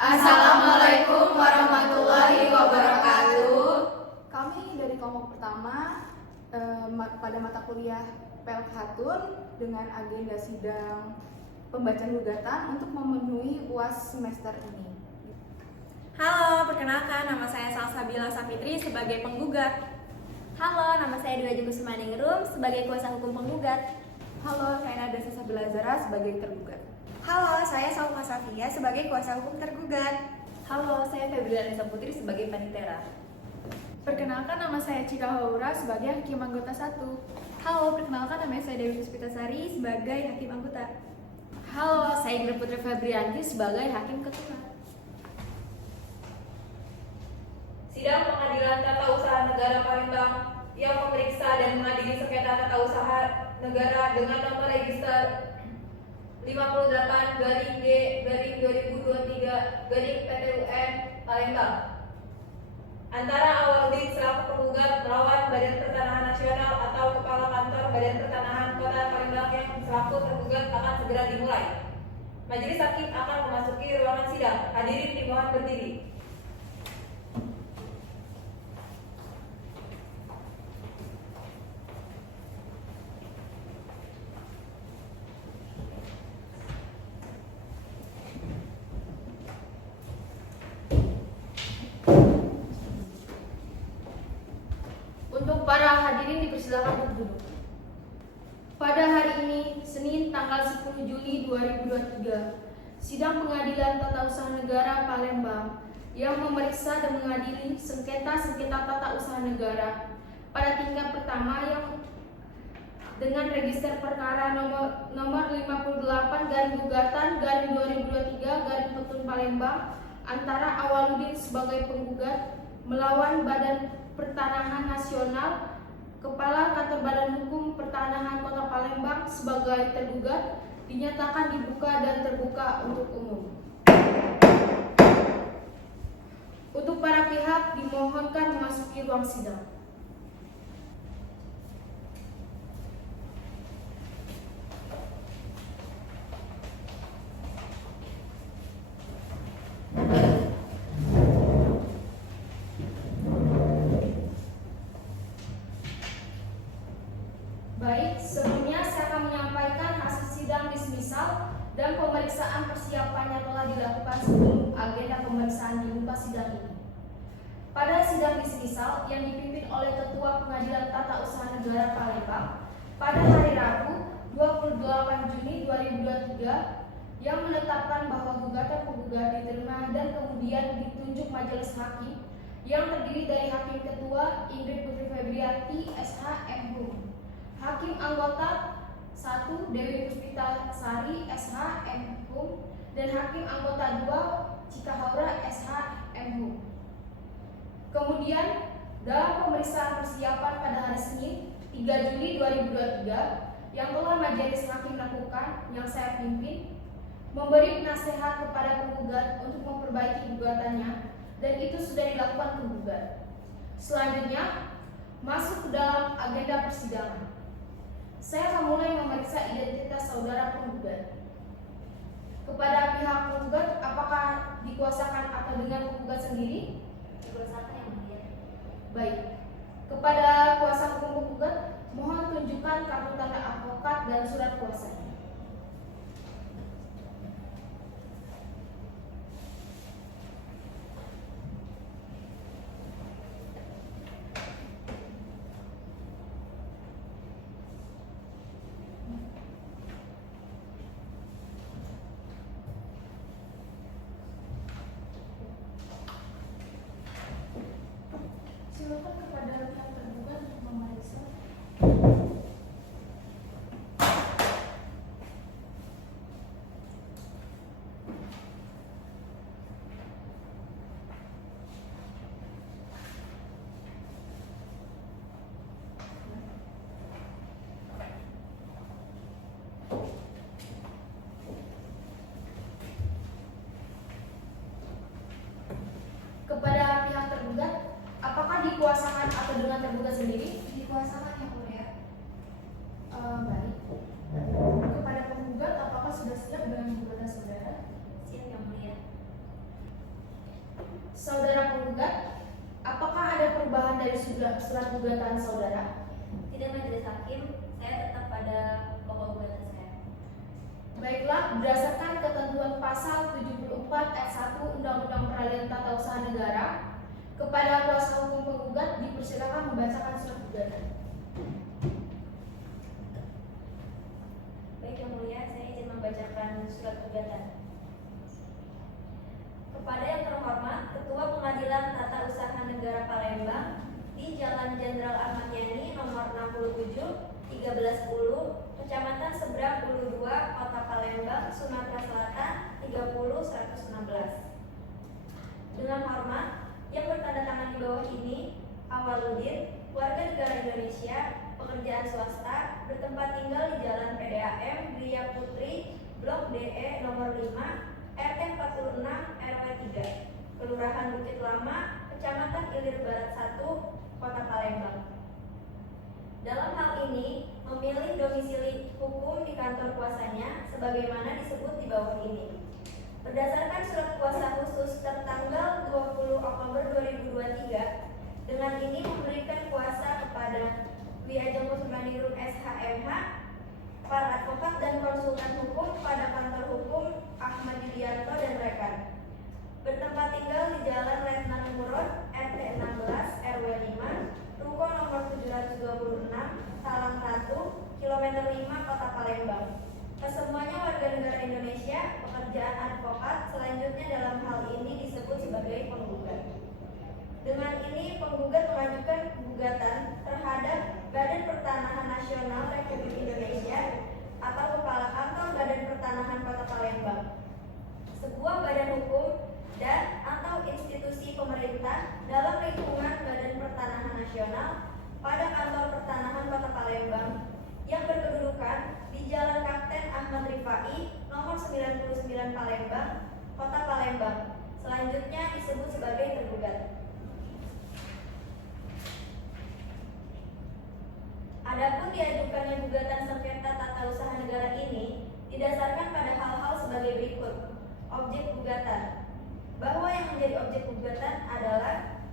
Assalamualaikum warahmatullahi wabarakatuh. Kami dari kelompok pertama pada mata kuliah PLK Hatun dengan agenda sidang pembacaan gugatan untuk memenuhi UAS semester ini. Halo, perkenalkan nama saya Salsabila Safitri sebagai penggugat. Halo, nama saya Dwi Ajeng Kusmaningrum sebagai kuasa hukum penggugat. Halo, saya Nada Sasabila Zara sebagai tergugat. Halo, saya Salma Safia sebagai kuasa hukum tergugat. Halo, saya Febriana Nisa Putri sebagai panitera. Perkenalkan, nama saya Cika Haura sebagai hakim anggota 1. Halo, perkenalkan nama saya Dewi Puspitasari sebagai hakim anggota. Halo, saya Indra Putri Febrianti sebagai hakim ketua. Sidang Pengadilan Tata Usaha Negara Palembang yang memeriksa dan mengadili sengketa tata usaha negara dengan nomor register 58-G/2023-PTUN Palembang antara Awaludin selaku penggugat melawan Badan Pertanahan Nasional atau Kepala Kantor Badan Pertanahan Kota Palembang yang selaku tergugat akan segera dimulai. Majelis Hakim akan memasuki ruangan sidang. Hadirin dimohon berdiri. Untuk para hadirin dipersilakan duduk. Pada hari ini, Senin tanggal 10 Juli 2023, Sidang Pengadilan Tata Usaha Negara Palembang yang memeriksa dan mengadili sengketa-sengketa tata usaha negara pada tingkat pertama yang dengan register perkara nomor 58/gugatan/2023 Palembang antara Awaludin sebagai penggugat melawan Badan Pertanahan Nasional, Kepala Kantor Badan Hukum Pertanahan Kota Palembang sebagai tergugat dinyatakan dibuka dan terbuka untuk umum. Untuk para pihak dimohonkan memasuki ruang sidang. Baik, sebelumnya saya akan menyampaikan hasil sidang dismisal dan pemeriksaan persiapannya telah dilakukan sebelum agenda pemeriksaan di muka sidang ini. Pada sidang dismisal yang dipimpin oleh Ketua Pengadilan Tata Usaha Negara Palembang pada hari Rabu 28 Juni 2023 yang menetapkan bahwa gugatan penggugat diterima dan kemudian ditunjuk majelis hakim yang terdiri dari Hakim Ketua Indra Putri Febrianti SH MHum, Hakim Anggota 1 Dewi Puspitasari SH MHum, dan Hakim Anggota 2 Cika Haura SH MHum. Kemudian dalam pemeriksaan persiapan pada hari Senin 3 Juli 2023 yang telah majelis hakim lakukan yang saya pimpin, memberi nasihat kepada penggugat untuk memperbaiki gugatannya, dan itu sudah dilakukan penggugat. Selanjutnya masuk ke dalam agenda persidangan. Saya akan mulai memeriksa identitas saudara penggugat. Kepada pihak penggugat, apakah dikuasakan atau dengan penggugat sendiri? Dikuasakan yang mulia. Baik. Kepada kuasa hukum penggugat, mohon tunjukkan kartu tanda advokat dan surat kuasanya. Silakan kepada pihak tergugat untuk memeriksa. Kepada pihak tergugat, apakah dikuasakan atau dengan tergugat sendiri? Dikuasakan yang mulia. Baik. Kepada penggugat, apakah sudah siap dengan gugatan saudara? Siap yang mulia. Saudara penggugat, apakah ada perubahan dari surat gugatan saudara? Tidak, Majelis Hakim, saya tetap pada pokok gugatan saya. Baiklah, berdasarkan ketentuan pasal 74 ayat 1 Undang-Undang Peradilan Tata Usaha Negara, kepada kuasa hukum penggugat dipersilakan membacakan surat gugatan. Baik, Yang Mulia, saya izin membacakan surat gugatan. Kepada yang terhormat Ketua Pengadilan Tata Usaha Negara Palembang di Jalan Jenderal Ahmad Yani nomor 67, 1310, Kecamatan Seberang Ulu 2, Kota Palembang, Sumatera Selatan 30116. Dengan hormat, yang bertanda tangan di bawah ini, Awaludin, warga negara Indonesia, pekerjaan swasta, bertempat tinggal di Jalan PDAM Gria Putri, Blok DE nomor 5, RT 46 RW 3, Kelurahan Bukit Lama, Kecamatan Ilir Barat 1, Kota Palembang. Dalam hal ini, memilih domisili hukum di kantor kuasanya sebagaimana disebut di bawah ini. Berdasarkan surat kuasa khusus tertanggal 20 Oktober 2023, dengan ini memberikan kuasa kepada Dwi Ajeng Kusmaningrum SHMH, para advokat dan konsultan hukum pada kantor hukum Ahmad Yudianto dan rekan, bertempat tinggal di Jalan Letnan Murad RT 16 RW 5, Ruko nomor 726, Talang Ratu, kilometer 5, Kota Palembang. Kesemuanya warga negara Indonesia, pekerjaan advokat, selanjutnya dalam hal ini disebut sebagai penggugat. Dengan ini penggugat mengajukan gugatan terhadap Badan Pertanahan Nasional Republik Indonesia atau Kepala Kantor Badan Pertanahan Kota Palembang, sebuah badan hukum dan atau institusi pemerintah dalam lingkungan Badan Pertanahan Nasional pada Kantor Pertanahan Kota Palembang yang berkedudukan di Jalan Kapten Ahmad Rifai nomor 99 Palembang, Kota Palembang. Selanjutnya disebut sebagai tergugat. Adapun diajukannya gugatan sengketa tata usaha negara ini didasarkan pada hal-hal sebagai berikut. Objek gugatan, bahwa yang menjadi objek gugatan adalah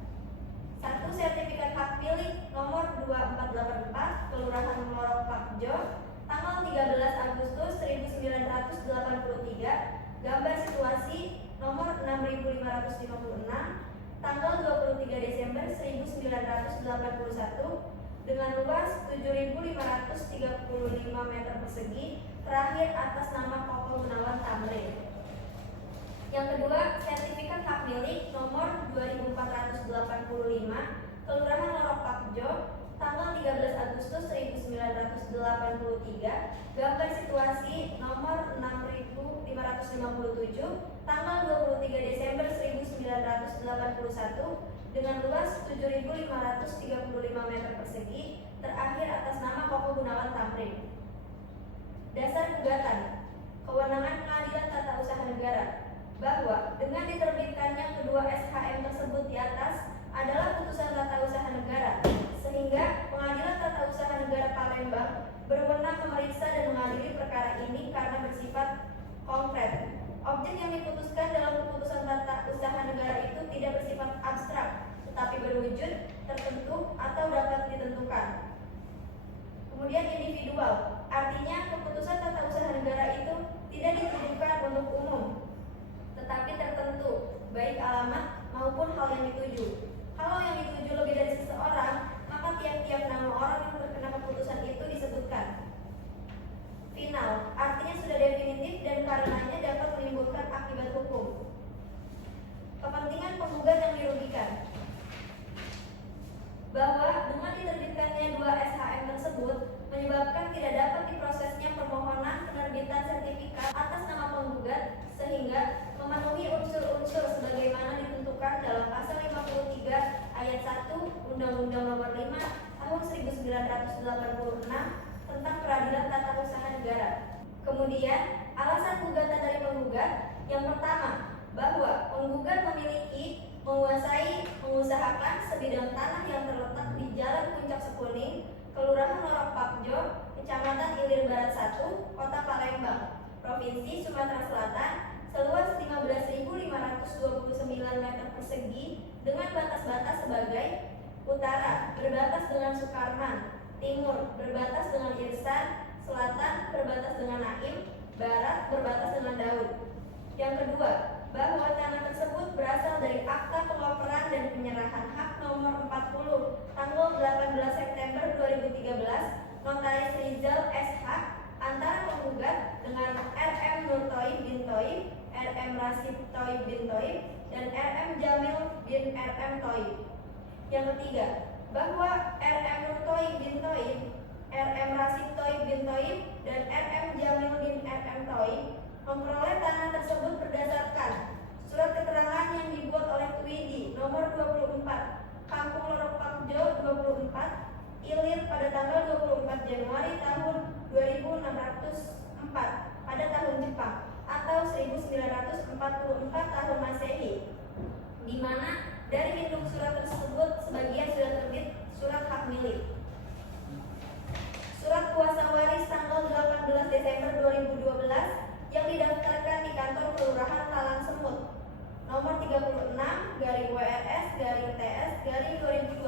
1. Sertifikat hak milik nomor 2484 Kelurahan Lorok Pakjo tanggal 13 Agustus 1983, gambar situasi nomor 6556 tanggal 23 Desember 1981 dengan luas 7.535 meter persegi, terakhir atas nama Koko Gunawan Tamrin. Yang kedua, sertifikat hak milik nomor 2485 Kelurahan Lorok Pakjo tanggal 13 Agustus 1983, gambar situasi nomor 6557 tanggal 23 Desember 1981 dengan luas 7.535 meter persegi, terakhir atas nama Koko Gunawan Tamrin. Dasar gugatan, kewenangan Pengadilan Tata Usaha Negara, bahwa dengan diterbitkannya kedua SHM tersebut di atas adalah putusan tata usaha negara, sehingga Pengadilan Tata Usaha Negara Palembang berwenang memeriksa dan mengadili perkara ini karena bersifat konkret. Objek yang diputuskan dalam keputusan tata usaha negara itu tidak bersifat abstrak, tetapi berwujud, tertentu, atau dapat ditentukan. Kemudian individual, artinya keputusan tata usaha negara itu tidak ditujukan untuk umum, tetapi tertentu, baik alamat maupun hal yang dituju. Kalau yang dituju lebih dari seseorang, maka tiap-tiap nama orang yang terkena keputusan itu disebutkan. Final, artinya sudah definitif dan karenanya dapat menimbulkan akibat hukum. Kepentingan penggugat yang dirugikan, bahwa dengan diterbitkannya dua SHM tersebut menyebabkan tidak dapat diprosesnya permohonan penerbitan sertifikat atas nama penggugat, sehingga memenuhi unsur-unsur sebagaimana ditentukan dalam pasal 53 ayat 1 Undang-Undang Nomor 5 Tahun 1986 tentang Peradilan Tata Usaha Negara. Kemudian, alasan gugatan dari penggugat yang pertama, bahwa penggugat memiliki, menguasai, mengusahakan sebidang tanah yang terletak di Jalan Puncak Sekuning, Kelurahan Lorok Pakjo, Kecamatan Ilir Barat 1, Kota Palembang, Provinsi Sumatera Selatan, seluas 15.529 meter persegi dengan batas-batas sebagai utara berbatas dengan Sukarman, timur berbatas dengan Irsan, selatan berbatas dengan Naim, barat berbatas dengan Daud. Yang kedua, bahwa tanah tersebut berasal dari Akta Pengoperan dan Penyerahan Hak nomor 40 tanggal 18 September 2013 Notaris Rizal SH antara penggugat dengan RM Nur Thoib bin Thoib, RM Rasid Thoib bin Thoib, dan RM Jamil bin RM Thoib. Yang ketiga, bahwa RM Nur Thoib bin Thoib, RM Rasid Thoib bin Thoib, dan RM Jamil bin RM Thoib memperoleh tanah tersebut berdasarkan surat keterangan yang dibuat oleh Twidi nomor 24 Kampung Lorok Pakjo 24 Ilir pada tanggal 24 Januari tahun 2604 pada tahun Jepang atau 1944 tahun Masehi, di mana dari induk surat tersebut sebagian sudah terbit surat hak milik. Surat kuasa waris tanggal 18 Desember 2012 yang didaftarkan di kantor Kelurahan Talang Semut nomor 36 /WRS TS 2012.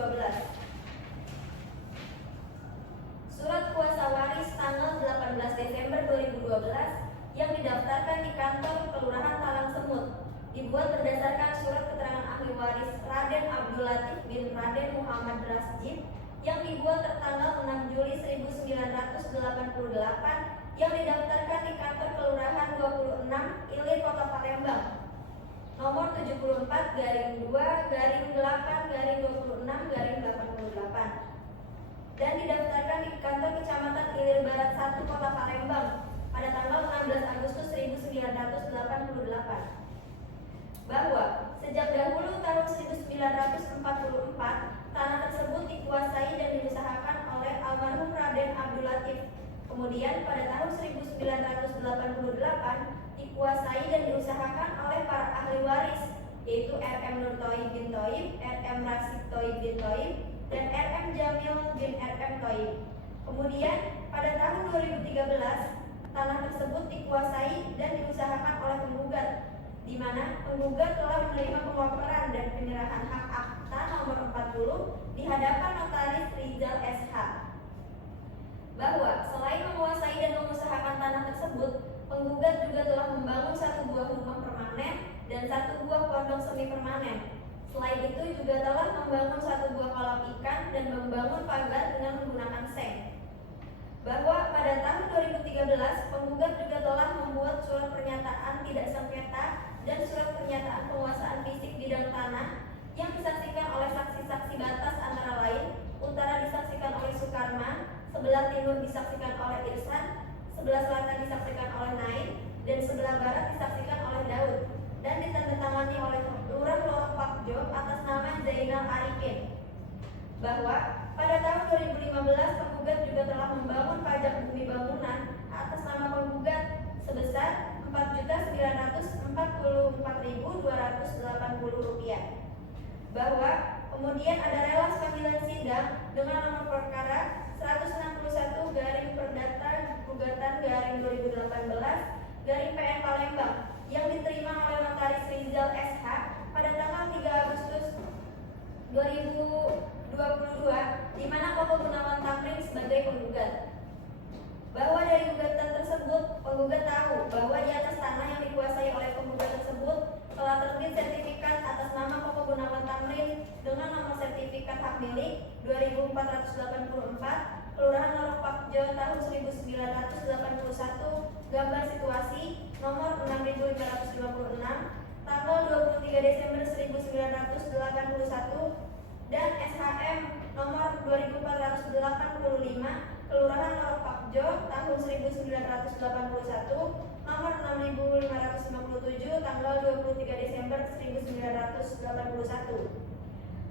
Surat kuasa waris tanggal 18 Desember 2012 yang didaftarkan di kantor Kelurahan Talang Semut dibuat berdasarkan surat keterangan ahli waris Raden Abdul Latif bin Raden Muhammad Rasjid yang dibuat tertanggal 6 Juli 1988 yang didaftarkan di kantor Kelurahan 26 Ilir Kota Palembang nomor 74/2/8/26/88 dan didaftarkan di kantor Kecamatan Ilir Barat 1 Kota Palembang pada tanggal 16 Agustus 1988 bahwa sejak dahulu tahun 1944 tanah tersebut dikuasai dan diusahakan oleh almarhum Raden Abdul Latif. Kemudian pada tahun 1988 dikuasai dan diusahakan oleh para ahli waris yaitu RM Nur Thoib bin Thoib, RM Rasid Thoib bin Thoib, dan RM Jamil bin RM Thoib. Kemudian pada tahun 2013 tanah tersebut dikuasai dan diusahakan oleh penggugat, di mana penggugat telah menerima pengoperan dan penyerahan hak akta nomor 40 di hadapan Notaris Rizal SH. Bahwa selain menguasai dan mengusahakan tanah tersebut, penggugat juga telah membangun satu buah rumah permanen dan satu buah pondok semi permanen. Selain itu juga telah membangun satu buah kolam ikan dan membangun pagar dengan menggunakan seng. Bahwa pada tahun 2013 penggugat juga telah membuat surat pernyataan tidak sengketa dan surat pernyataan penguasaan fisik bidang tanah yang disaksikan oleh saksi-saksi batas antara lain utara disaksikan oleh Sukarman, sebelah timur disaksikan oleh Irsan, sebelah selatan disaksikan oleh Naim, dan sebelah barat disaksikan oleh Daud dan ditandatangani oleh Lurah Lorok Pakjo atas nama Zainal Arifin. Bahwa pada tahun 2015 penggugat juga telah membangun pajak bumi bangunan atas nama penggugat sebesar Rp4.944.280. Bahwa kemudian ada relas panggilan sidang dengan nomor perkara 161/Perdata/Gugatan/2018/PN Palembang yang diterima oleh Notaris Rizal SH pada tanggal 3 Agustus 2022, di mana Koko Gunawan Tamrin sebagai penggugat. Bahwa dari gugatan tersebut, penggugat tahu bahwa di atas tanah yang dikuasai oleh penggugat tersebut telah terbit sertifikat atas nama Koko Gunawan Tamrin dengan nomor sertifikat hak milik 2484, Kelurahan Lorok Pakjo tahun 1981, gambar situasi nomor 6556, tanggal 23 Desember 1981, dan SHM nomor 2485, Kelurahan Lorok Pakjo tahun 1981, nomor 6557, tanggal 23 Desember 1981.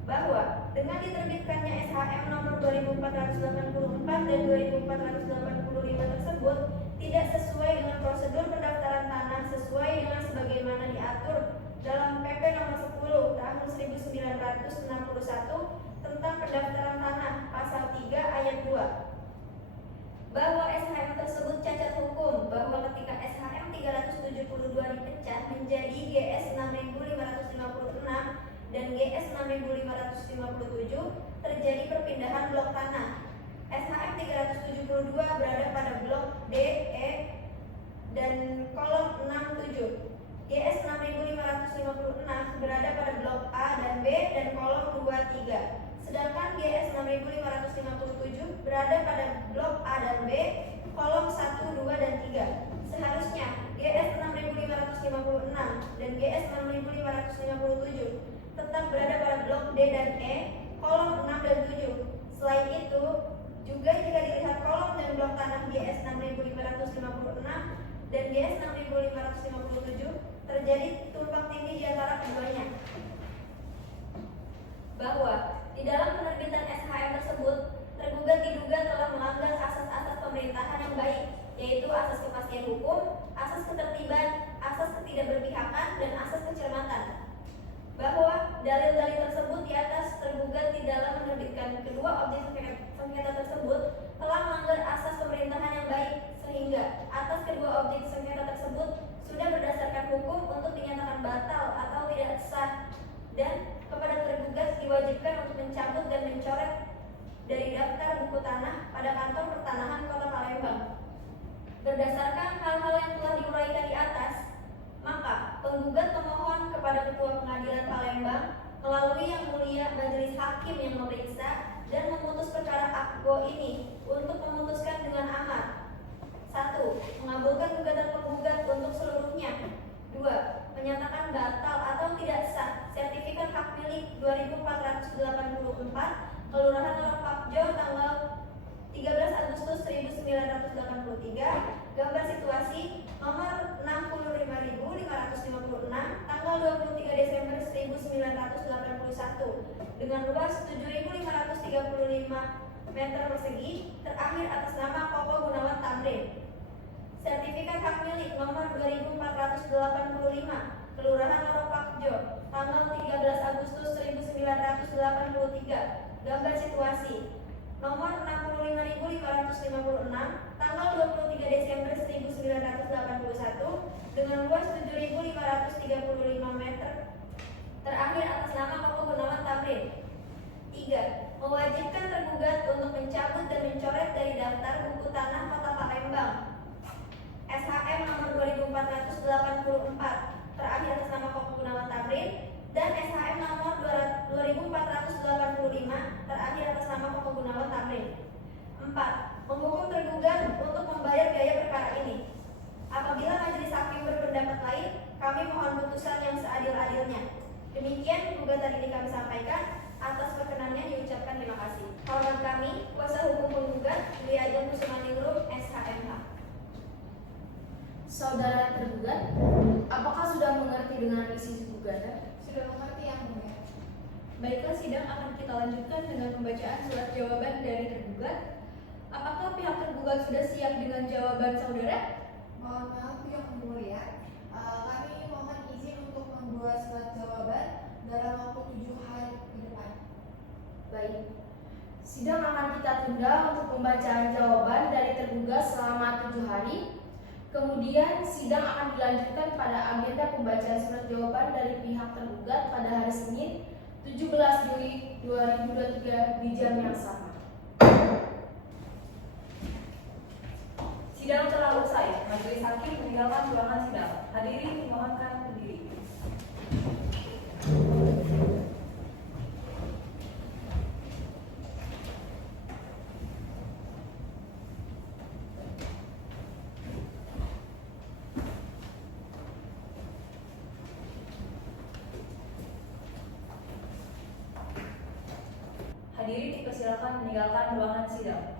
Bahwa dengan diterbitkannya SHM nomor 2484 dan 2485 tersebut tidak sesuai dengan prosedur pendaftaran tanah sesuai dengan sebagaimana diatur dalam PP nomor 10 tahun 1961 tentang pendaftaran tanah pasal 3 ayat 2. Bahwa SHM tersebut cacat hukum, bahwa ketika SHM 372 dipecah menjadi GS 6556 6557 terjadi perpindahan blok tanah. SHM 372 berada pada blok D, E, dan kolom 67. GS 6556 berada pada blok A dan B dan kolom 23. Sedangkan GS 6557 berada pada blok A dan B, kolom 1, 2, dan 3. Seharusnya GS 6556 dan GS 6557 tetap berada pada blok D dan E, kolom 6 dan 7. Selain itu, juga jika dilihat kolom dan blok tanah GS 6556 dan GS 6557 terjadi tumpang tindih di antara keduanya. Bahwa di dalam penerbitan SHM tersebut, tergugat diduga telah melanggar asas-asas pemerintahan yang baik, yaitu asas kepastian hukum, asas ketertiban, asas ketidakberpihakan, dan asas kecermatan. Bahwa dalil-dalil tersebut di atas tergugat di dalam menerbitkan kedua objek sengketa tersebut telah melanggar asas pemerintahan yang baik, sehingga atas kedua objek sengketa tersebut sudah berdasarkan hukum untuk dinyatakan batal atau tidak sah, dan kepada tergugat diwajibkan untuk mencabut dan mencoret dari daftar buku tanah pada kantor pertanahan Kota Palembang. Berdasarkan hal-hal yang telah diuraikan di atas, maka penggugat memohon kepada Ketua Pengadilan Palembang melalui Yang Mulia Majelis Hakim yang memeriksa dan memutus perkara akbo ini untuk memutuskan dengan amar: 1. Mengabulkan gugatan penggugat untuk seluruhnya. 2. Menyatakan batal atau tidak sah sertifikat hak milik 2484 Kelurahan Lorokpakjo tanggal 13 Agustus 1983, gambar situasi nomor 65556 tanggal 23 Desember 1981 dengan luas 7.535 meter persegi, terakhir atas nama Koko Gunawan Tamrin. Sertifikat hak milik nomor 2485 Kelurahan Lorokpakjo tanggal 13 Agustus 1983, gambar situasi nomor 65556 tanggal 23 Desember 1981 dengan luas 7.535 meter, terakhir atas nama Koko Gunawan Tamrin. 3. Mewajibkan tergugat untuk mencabut dan mencoret dari daftar buku tanah Kota Palembang SHM nomor 2484 terakhir atas nama Koko Gunawan Tamrin, dan SHM nomor 2485 terakhir atas nama Koko Gunawan Tamrin. 4. Menghukum tergugat untuk membayar biaya perkara ini. Apabila majelis hakim berpendapat lain, kami mohon putusan yang seadil-adilnya. Demikian gugatan ini kami sampaikan. Atas perkenannya diucapkan terima kasih. Hormat kami, kuasa hukum penggugat Dwi Ajeng Kusumaningrum, SHMH. Saudara tergugat, apakah sudah mengerti dengan isi gugatan? Sudah mengerti Yang Mulia. Baiklah, sidang akan kita lanjutkan dengan pembacaan surat jawaban dari tergugat. Apakah pihak tergugat sudah siap dengan jawaban saudara? Mohon maaf Yang Mulia, kami mohon izin untuk membuat surat jawaban dalam waktu 7 hari ke depan. Baik. Sidang akan kita tunda untuk pembacaan jawaban dari tergugat selama 7 hari. Kemudian sidang akan dilanjutkan pada agenda pembacaan surat jawaban dari pihak tergugat pada hari Senin 17 Juli 2023 di jam yang sama. Sidang telah usai. Majelis hakim meninggalkan ruangan sidang. Hadirin dimohonkan berdiri. Hadirin dipersilakan meninggalkan ruangan sidang.